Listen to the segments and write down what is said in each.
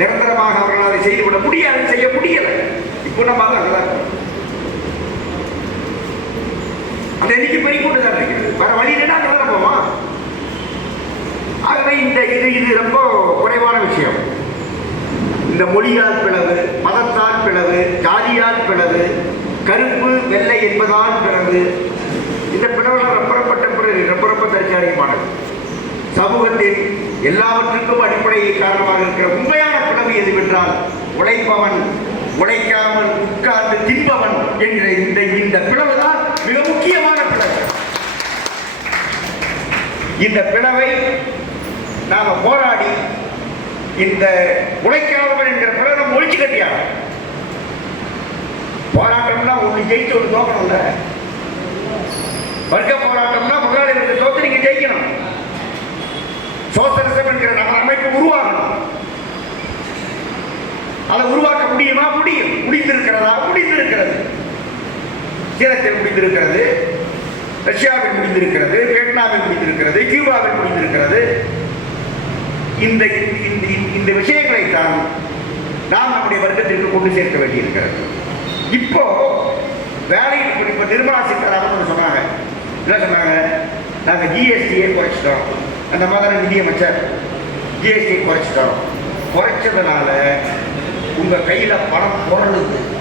நிரந்தரமாக அவர்கள் அதை செய்துவிட முடியாது செய்ய முடியல. இப்போ நம்ம அதை அங்கதான் அந்த எண்ணிக்கை கொண்டு தான் இருக்கிறது வேற வழி இல்லைன்னா அங்கே போவோம்? ஆகவே இந்த இது இது ரொம்ப குறைவான விஷயம். இந்த மொழியால் பிளவு மதத்தால் பிளவு ஜாதியால் பிளவு கருப்பு வெள்ளை என்பதால் பிளவு இந்த பிளவுகள் ரொம்ப ரொம்ப ரொம்ப ரொம்ப தற்காலிகமானது. சமூகத்தில் எல்லாவற்றுக்கும் அடிப்படை காரணமாக இருக்கிற உண்மை உழைப்பவன் உழைக்காமல் உட்கார்ந்து தின்பவன் என்கிற இந்த இந்த பிளவுதான் மிக முக்கியமான பிளவு. இந்த பிளவை நாம போராடி இந்த உழைக்காதவன் என்கிற பிறகு ஒழிச்சு கட்டியாக போராட்டம்னா ஒன்று ஜெயிச்சு ஒன்று தோக்கணும்ல. வர்க்க போராட்டம்னா முதலாளி தோத்து நீங்க ஜெயிக்கணும் சோசலிசம் என்கிற நம்ம அமைப்பு உருவாகணும் அதை உருவாக்க முடியுமா முடியும் முடிந்திருக்கிறதா முடிந்திருக்கிறது சீனத்தில் முடிந்திருக்கிறது ரஷ்யாவில் முடிந்திருக்கிறது வியட்நாமில் முடிந்திருக்கிறது கியூபாவில் முடிந்திருக்கிறது. இந்த இந்த- இந்த- இந்த விஷயங்களை தான் நாம் நம்முடைய வர்க்கத்திற்கு கொண்டு சேர்க்க வேண்டியிருக்கிறது. இப்போ வேலையில் இப்போ நிர்மலா சீதாராமன் சொன்னாங்க. என்ன சொன்னாங்க? நாங்கள் ஜிஎஸ்டியை குறைச்சிட்டோம். அந்த மாதிரி நிதியமைச்சர். ஜிஎஸ்டியை குறைச்சிட்டோம். குறைச்சதுனால உங்கள் கையில் பணம்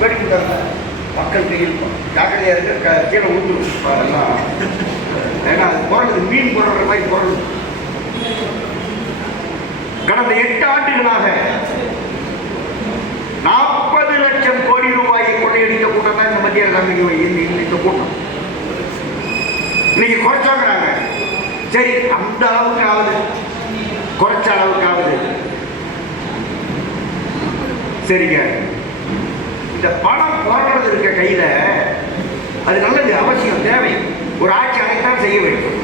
வேடிக்கை வெடிக்கிறாங்க மக்கள் கையில் ஜாக்கிரதையாக இருக்க கீழே ஊற்று அதெல்லாம் ஏன்னா அது புரளுது மீன் புரளுற மாதிரி புரளுது கடந்த எட்டு ஆண்டுகளாக நாற்பது லட்சம் கோடி ரூபாயை கொள்ளையடித்த கூட்டம் தான் இந்த மத்திய அரசாங்கம் இந்த கூட்டம். இன்னைக்கு குறைச்சாங்கிறாங்க. சரி அந்த அளவுக்கு ஆகுது குறைச்ச அளவுக்கு ஆகுது சரிங்க. இந்த பணம் போடுறது இருக்க கையில் அது நல்லது அவசியம் தேவை. ஒரு ஆட்சி அதைத்தான் செய்ய வேண்டும்.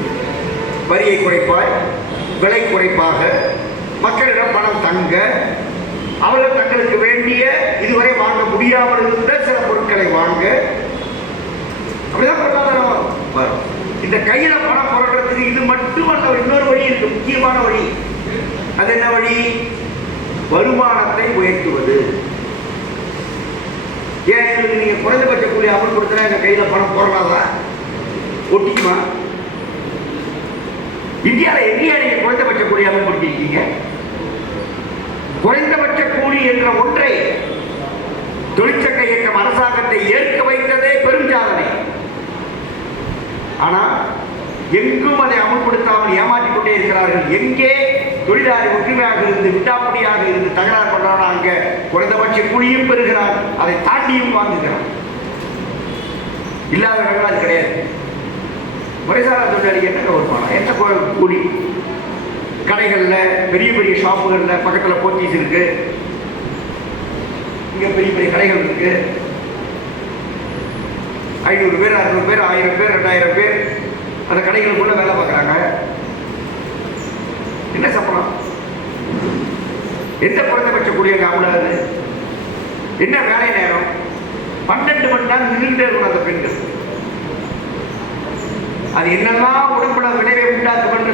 வரியை குறைப்பாய் விலை குறைப்பாக மக்களிடம் பணம் தங்க அவர்கள் தங்களுக்கு வேண்டிய இதுவரை வாங்க முடியாமல் இருந்த சில பொருட்களை வாங்க. அப்படிதான் பொருளாதாரம் வரும். இந்த கையில பணம் புரட்டுறதுக்கு இது மட்டுமல்ல அல்ல இன்னொரு வழி இருக்கு முக்கியமான வழி. அது என்ன வழி? வருமானத்தை உயர்த்த குறைந்தபட்ச கூலி கொடுத்தா எங்க கையில பணம் போடலாதா ஒட்டிக்குமா? இந்தியாவில் எங்கேயா நீங்க குறைந்தபட்ச கூலி அமல்படுத்திருக்கீங்க குறைந்தபட்ச கூலி என்ற ஒன்றை தொழிற்சங்க இயக்கம் அரசாங்கத்தை ஏற்க வைத்ததே பெரும் சாதனை ஆனால் எங்கும் அதை அமல்படுத்தாமல் ஏமாற்றிக் கொண்டே இருக்கிறார்கள். எங்கே தொழிலாளி ஒற்றுமையாக இருந்து விட்டாப்படியாக இருந்து தகராறு பண்றானோ அங்க குறைந்தபட்ச கூலியும் பெறுகிறார் அதை தாண்டியும் வாங்குகிறார் இல்லாத இடங்கள் அது கிடையாது. முறைசாரா தொழிலாளிக்கு என்ன வருமானம் என்ன கூலி? கடைகளில் பெரிய பெரிய ஷாப்புகளில் பக்கத்தில் போத்தீஸ் இருக்கு. இங்கே பெரிய பெரிய கடைகள் இருக்கு. ஐநூறு பேர் அறுநூறு பேர் ஆயிரம் பேர் ரெண்டாயிரம் பேர் அந்த கடைகளுக்குள்ள வேலை பார்க்குறாங்க. என்ன சம்பளம் எந்த குறைந்தபட்ச கூலியாக அவ்வளவு என்ன வேலை நேரம்? நேரம் நின்றுட்டே இருக்கணும் அந்த பெண்கள் அது என்னெல்லாம் உடம்புல விளைவை உண்டாக்கும் என்று